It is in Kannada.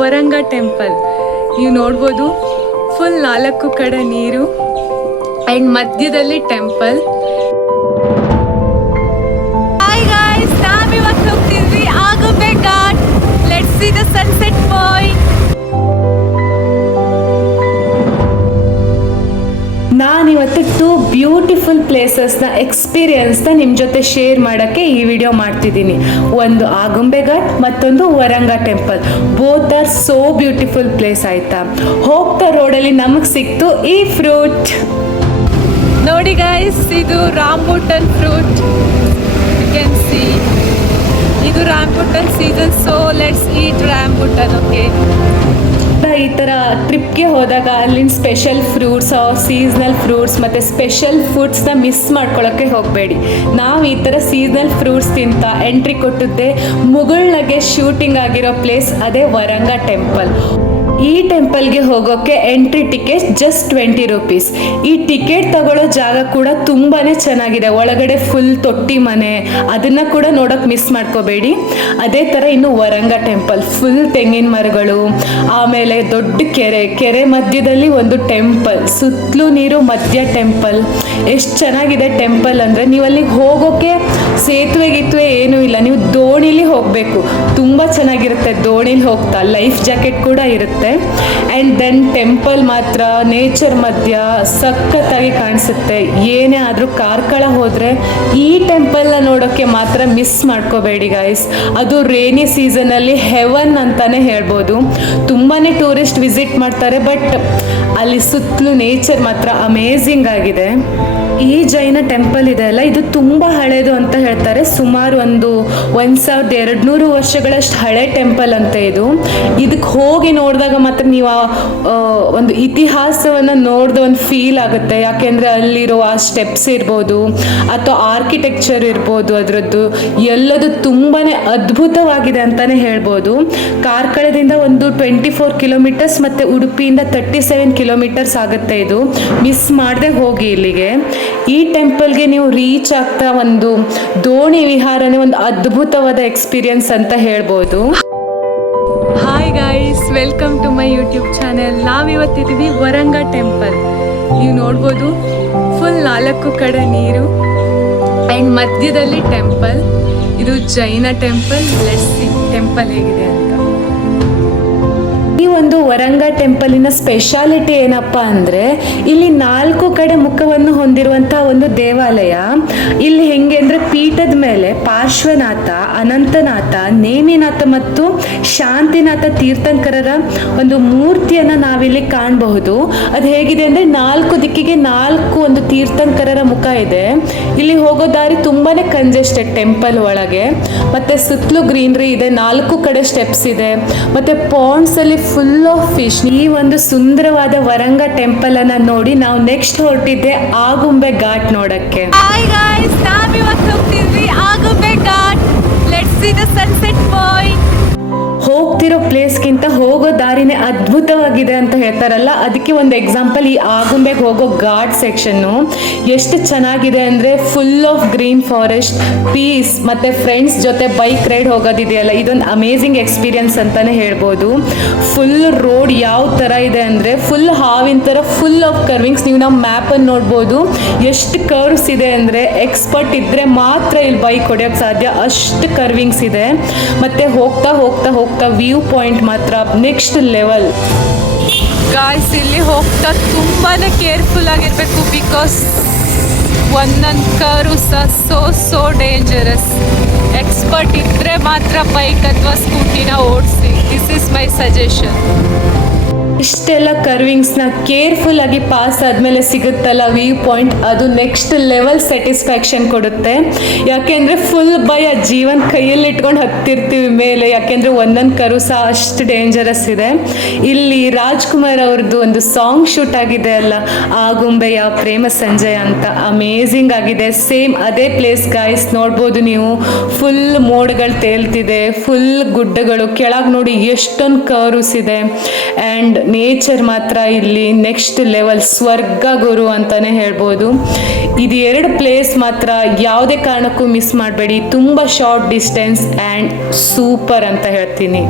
ವರಂಗ ಟೆಂಪಲ್. ನೀವು ನೋಡ್ಬೋದು ಫುಲ್ 4 ಕಡೆ ನೀರು ಆ್ಯಂಡ್ ಮಧ್ಯದಲ್ಲಿ ಟೆಂಪಲ್. ಹಾಯ್ ಗಾಯ್ಸ್, ನಾವಿವತ್ತು ಹೋಗ್ತಿದ್ವಿ Agumbe Ghat. Let's see the sunset point. ನಾನಿವತ್ತು 2 ಬ್ಯೂಟಿಫುಲ್ ಪ್ಲೇಸಸ್ನ ಎಕ್ಸ್ಪೀರಿಯನ್ಸ್ನ ನಿಮ್ಮ ಜೊತೆ ಶೇರ್ ಮಾಡೋಕ್ಕೆ ಈ ವಿಡಿಯೋ ಮಾಡ್ತಿದ್ದೀನಿ. ಒಂದು ಆಗುಂಬೆ ಘಾಟ್, ಮತ್ತೊಂದು Varanga temple. Both are so beautiful place. ಆಯಿತಾ, ಹೋಗ್ತಾ ರೋಡಲ್ಲಿ ನಮಗೆ ಸಿಕ್ತು ಈ ಫ್ರೂಟ್. ನೋಡಿ ಗಾಯ್ಸ್, ಇದು rambutan fruit. You can see ಇದು rambutan season, so let's eat rambutan. Okay, ಈ ಥರ ಟ್ರಿಪ್ಗೆ ಹೋದಾಗ ಅಲ್ಲಿನ ಸ್ಪೆಷಲ್ ಫ್ರೂಟ್ಸ್, ಸೀಸ್ನಲ್ ಫ್ರೂಟ್ಸ್ ಮತ್ತು ಸ್ಪೆಷಲ್ ಫುಡ್ಸ್ನ ಮಿಸ್ ಮಾಡ್ಕೊಳ್ಳೋಕ್ಕೆ ಹೋಗಬೇಡಿ. ನಾವು ಈ ಥರ ಸೀಸ್ನಲ್ ಫ್ರೂಟ್ಸ್ ತಿಂತ ಎಂಟ್ರಿ ಕೊಟ್ಟಿದ್ದೆ ಮುಗುಳ್ನಗೆ ಶೂಟಿಂಗ್ ಆಗಿರೋ ಪ್ಲೇಸ್, ಅದೇ ವರಂಗ ಟೆಂಪಲ್. ಈ ಟೆಂಪಲ್ಗೆ ಹೋಗೋಕ್ಕೆ ಎಂಟ್ರಿ ಟಿಕೆಟ್ ಜಸ್ಟ್ 20 ರೂಪೀಸ್. ಈ ಟಿಕೆಟ್ ತಗೊಳ್ಳೋ ಜಾಗ ಕೂಡ ತುಂಬಾ ಚೆನ್ನಾಗಿದೆ. ಒಳಗಡೆ ಫುಲ್ ತೊಟ್ಟಿ ಮನೆ, ಅದನ್ನು ಕೂಡ ನೋಡೋಕೆ ಮಿಸ್ ಮಾಡ್ಕೋಬೇಡಿ. ಅದೇ ಥರ ಇನ್ನು ವರಂಗ ಟೆಂಪಲ್ ಫುಲ್ ತೆಂಗಿನ ಮರಗಳು, ಆಮೇಲೆ ದೊಡ್ಡ ಕೆರೆ ಮಧ್ಯದಲ್ಲಿ ಒಂದು ಟೆಂಪಲ್, ಸುತ್ತಲೂ ನೀರು, ಮಧ್ಯ ಟೆಂಪಲ್. ಎಷ್ಟು ಚೆನ್ನಾಗಿದೆ ಟೆಂಪಲ್ ಅಂದರೆ, ನೀವು ಅಲ್ಲಿಗೆ ಹೋಗೋಕ್ಕೆ ಸೇತುವೆ ಏನೂ ಇಲ್ಲ, ನೀವು ದೋಣಿಲಿ ಹೋಗಬೇಕು. ತುಂಬ ಚೆನ್ನಾಗಿರುತ್ತೆ ದೋಣಿಲಿ ಹೋಗ್ತಾ. ಲೈಫ್ ಜಾಕೆಟ್ ಕೂಡ ಇರುತ್ತೆ. ಆ್ಯಂಡ್ ದೆನ್ ಟೆಂಪಲ್ ಮಾತ್ರ ನೇಚರ್ ಮಧ್ಯ ಸಖತ್ತಾಗಿ ಕಾಣಿಸುತ್ತೆ. ಏನೇ ಆದರೂ ಕಾರ್ಕಳ ಹೋದರೆ ಈ ಟೆಂಪಲ್ನ ನೋಡೋಕ್ಕೆ ಮಾತ್ರ ಮಿಸ್ ಮಾಡ್ಕೋಬೇಡಿ ಗಾಯ್ಸ್. ಅದು ರೇನಿ ಸೀಸನಲ್ಲಿ ಹೆವನ್ ಅಂತಾನೆ ಹೇಳ್ಬೋದು. ತುಂಬಾ ಟೂರಿಸ್ಟ್ ವಿಸಿಟ್ ಮಾಡ್ತಾರೆ, ಬಟ್ ಅಲ್ಲಿ ಸುತ್ತಲೂ ನೇಚರ್ ಮಾತ್ರ ಅಮೇಝಿಂಗ್ ಆಗಿದೆ. ಈ ಜೈನ ಟೆಂಪಲ್ ಇದೆ ಅಲ್ಲ, ಇದು ತುಂಬ ಹಳೇದು ಅಂತ ಹೇಳ್ತಾರೆ. ಸುಮಾರು ಒಂದು 1200 ವರ್ಷಗಳಷ್ಟು ಹಳೆ ಟೆಂಪಲ್ ಅಂತ ಇದು. ಇದಕ್ಕೆ ಹೋಗಿ ನೋಡಿದಾಗ ಮಾತ್ರ ನೀವು ಒಂದು ಇತಿಹಾಸವನ್ನು ನೋಡಿದ ಒಂದು ಫೀಲ್ ಆಗುತ್ತೆ. ಯಾಕೆಂದರೆ ಅಲ್ಲಿರೋ ಆ ಸ್ಟೆಪ್ಸ್ ಇರ್ಬೋದು ಅಥವಾ ಆರ್ಕಿಟೆಕ್ಚರ್ ಇರ್ಬೋದು, ಅದರದ್ದು ಎಲ್ಲದು ತುಂಬಾ ಅದ್ಭುತವಾಗಿದೆ ಅಂತಲೇ ಹೇಳ್ಬೋದು. ಕಾರ್ಕಳದಿಂದ ಒಂದು 24 ಕಿಲೋಮೀಟರ್ಸ್ ಮತ್ತು ಉಡುಪಿಯಿಂದ 37 ಕಿಲೋಮೀಟರ್ಸ್ ಆಗುತ್ತೆ. ಇದು ಮಿಸ್ ಮಾಡದೆ ಹೋಗಿ ಇಲ್ಲಿಗೆ. ಈ ಟೆಂಪಲ್ಗೆ ನೀವು ರೀಚ್ ಆಗ್ತಾ ಒಂದು ದೋಣಿ ವಿಹಾರನೇ ಒಂದು ಅದ್ಭುತವಾದ ಎಕ್ಸ್ಪೀರಿಯನ್ಸ್ ಅಂತ ಹೇಳ್ಬೋದು. Hi guys, welcome to my YouTube channel. ನಾವಿವತ್ತಿದ್ದೀವಿ ವರಂಗ ಟೆಂಪಲ್. ನೀವು ನೋಡ್ಬೋದು ಫುಲ್ 4 ಕಡೆ ನೀರು ಆ್ಯಂಡ್ ಮಧ್ಯದಲ್ಲಿ ಟೆಂಪಲ್. ಇದು ಜೈನ ಟೆಂಪಲ್. ಲೆಟ್ಸ್ ಸಿ ಟೆಂಪಲ್ ಹೇಗಿದೆ ಅಂತ. ಈ ಒಂದು ವರಂಗ ಟೆಂಪಲಿನ ಸ್ಪೆಷಾಲಿಟಿ ಏನಪ್ಪ ಅಂದರೆ, ಇಲ್ಲಿ 4 ಕಡೆ ಮುಖವನ್ನು ಹೊಂದಿರುವಂಥ ಒಂದು ದೇವಾಲಯ. ಇಲ್ಲಿ ಹೆಂಗೆ ಅಂದರೆ, ಪೀಠದ ಮೇಲೆ ಪಾರ್ಶ್ವನಾಥ, ಅನಂತನಾಥ, ನೇಮಿನಾಥ ಮತ್ತು ಶಾಂತಿನಾಥ ತೀರ್ಥಂಕರರ ಒಂದು ಮೂರ್ತಿಯನ್ನು ನಾವಿಲ್ಲಿ ಕಾಣಬಹುದು. ಅದು ಹೇಗಿದೆ ಅಂದರೆ, 4 ದಿಕ್ಕಿಗೆ 4 ಒಂದು ತೀರ್ಥಂಕರರ ಮುಖ ಇದೆ. ಇಲ್ಲಿ ಹೋಗೋ ದಾರಿ ತುಂಬಾ ಕಂಜೆಸ್ಟೆಡ್ ಟೆಂಪಲ್ ಒಳಗೆ. ಮತ್ತು ಸುತ್ತಲೂ ಗ್ರೀನ್ರಿ ಇದೆ, 4 ಕಡೆ ಸ್ಟೆಪ್ಸ್ ಇದೆ, ಮತ್ತು ಪಾಂಡ್ಸಲ್ಲಿ ಫುಲ್ ಆಫ್ ಫಿಶ್. ಈ ಒಂದು ಸುಂದರವಾದ ವರಂಗ ಟೆಂಪಲ್ ಅನ್ನ ನೋಡಿ ನಾವು ನೆಕ್ಸ್ಟ್ ಹೊರಟಿದ್ದೆ ಆಗುಂಬೆ ಘಾಟ್ ನೋಡಕ್ಕೆ. ಹಾಯ್ ಗಾಯ್ಸ್, ನಾವಿವತ್ತು ಹೋಗ್ತಿದ್ವಿ Agumbe Ghat. Let's see the sunset point. ಹೋಗ್ತಿರೋ ಪ್ಲೇಸ್ಗಿಂತ ಹೋಗೋ ದಾರಿನೇ ಅದ್ಭುತವಾಗಿದೆ ಅಂತ ಹೇಳ್ತಾರಲ್ಲ, ಅದಕ್ಕೆ ಒಂದು ಎಕ್ಸಾಂಪಲ್ ಈ ಆಗುಂಬೆಗೆ ಹೋಗೋ ಘಾಟ್ ಸೆಕ್ಷನ್ನು ಎಷ್ಟು ಚೆನ್ನಾಗಿದೆ ಅಂದರೆ, full of green forest, peace, ಮತ್ತು ಫ್ರೆಂಡ್ಸ್ ಜೊತೆ ಬೈಕ್ ರೈಡ್ ಹೋಗೋದಿದೆಯಲ್ಲ, ಇದೊಂದು ಅಮೇಝಿಂಗ್ ಎಕ್ಸ್ಪೀರಿಯನ್ಸ್ ಅಂತಲೇ ಹೇಳ್ಬೋದು. ಫುಲ್ ರೋಡ್ ಯಾವ ಥರ ಇದೆ ಅಂದರೆ, ಫುಲ್ ಹಾವಿನ ಥರ ಫುಲ್ ಆಫ್ ಕರ್ವಿಂಗ್ಸ್. ನೀವು ನಾವು ಮ್ಯಾಪನ್ನು ನೋಡ್ಬೋದು ಎಷ್ಟು ಕರ್ವ್ಸ್ ಇದೆ ಅಂದರೆ, ಎಕ್ಸ್ಪರ್ಟ್ ಇದ್ದರೆ ಮಾತ್ರ ಇಲ್ಲಿ ಬೈಕ್ ಹೊಡೆಯೋಕ್ಕೆ ಸಾಧ್ಯ, ಅಷ್ಟು ಕರ್ವಿಂಗ್ಸ್ ಇದೆ. ಮತ್ತು ಹೋಗ್ತಾ ಹೋಗ್ತಾ ಹೋಗ್ತಾ ವ್ಯೂ ಪಾಯಿಂಟ್ ಮಾತ್ರ ನೆಕ್ಸ್ಟ್ ಲೆವೆಲ್ ಗಾಯ್ಸ್. ಇಲ್ಲಿ ಹೋಗ್ತಾ ತುಂಬಾ ಕೇರ್ಫುಲ್ ಆಗಿರಬೇಕು, ಬಿಕಾಸ್ ಒಂದೊಂದು ಕರು ಸೋ ಡೇಂಜರಸ್. ಎಕ್ಸ್ಪರ್ಟ್ ಇದ್ದರೆ ಮಾತ್ರ ಬೈಕ್ ಅಥವಾ ಸ್ಕೂಟಿನ ಓಡಿಸಿ. This is my suggestion. ಇಷ್ಟೆಲ್ಲ ಕರ್ವಿಂಗ್ಸ್ನ ಕೇರ್ಫುಲ್ ಆಗಿ ಪಾಸ್ ಆದಮೇಲೆ ಸಿಗುತ್ತಲ್ಲ ವ್ಯೂ ಪಾಯಿಂಟ್, ಅದು ನೆಕ್ಸ್ಟ್ ಲೆವೆಲ್ ಸ್ಯಾಟಿಸ್ಫ್ಯಾಕ್ಷನ್ ಕೊಡುತ್ತೆ. ಯಾಕೆಂದರೆ ಫುಲ್ ಭಯ, ಜೀವನ ಕೈಯಲ್ಲಿ ಇಟ್ಕೊಂಡು ಹತ್ತಿರ್ತೀವಿ ಮೇಲೆ, ಯಾಕೆಂದರೆ ಒಂದೊಂದು ಕರು ಸಹ ಅಷ್ಟು ಡೇಂಜರಸ್ ಇದೆ. ಇಲ್ಲಿ ರಾಜ್ಕುಮಾರ್ ಅವ್ರದ್ದು ಒಂದು ಸಾಂಗ್ ಶೂಟ್ ಆಗಿದೆ ಅಲ್ಲ, ಆಗುಂಬೆಯ ಪ್ರೇಮ ಸಂಜಯ ಅಂತ, ಅಮೇಝಿಂಗ್ ಆಗಿದೆ. ಸೇಮ್ ಅದೇ ಪ್ಲೇಸ್ ಗಾಯ್ಸ್. ನೋಡ್ಬೋದು ನೀವು, ಫುಲ್ ಮೋಡ್ಗಳು ತೇಲ್ತಿದೆ, ಫುಲ್ ಗುಡ್ಡಗಳು, ಕೆಳಗೆ ನೋಡಿ ಎಷ್ಟೊಂದು ಕರ್ವ್ಸ್ ಇದೆ. ಆ್ಯಂಡ್ ನೇಚರ್ ಮಾತ್ರ ಇಲ್ಲಿ ನೆಕ್ಸ್ಟ್ ಲೆವೆಲ್, ಸ್ವರ್ಗ ಗುರು ಅಂತಾನೆ ಹೇಳ್ಬೋದು. ಇದು 2 ಪ್ಲೇಸ್ ಮಾತ್ರ ಯಾವುದೇ ಕಾರಣಕ್ಕೂ ಮಿಸ್ ಮಾಡಬೇಡಿ. ತುಂಬ ಶಾರ್ಟ್ ಡಿಸ್ಟೆನ್ಸ್ ಆ್ಯಂಡ್ ಸೂಪರ್ ಅಂತ ಹೇಳ್ತೀನಿ.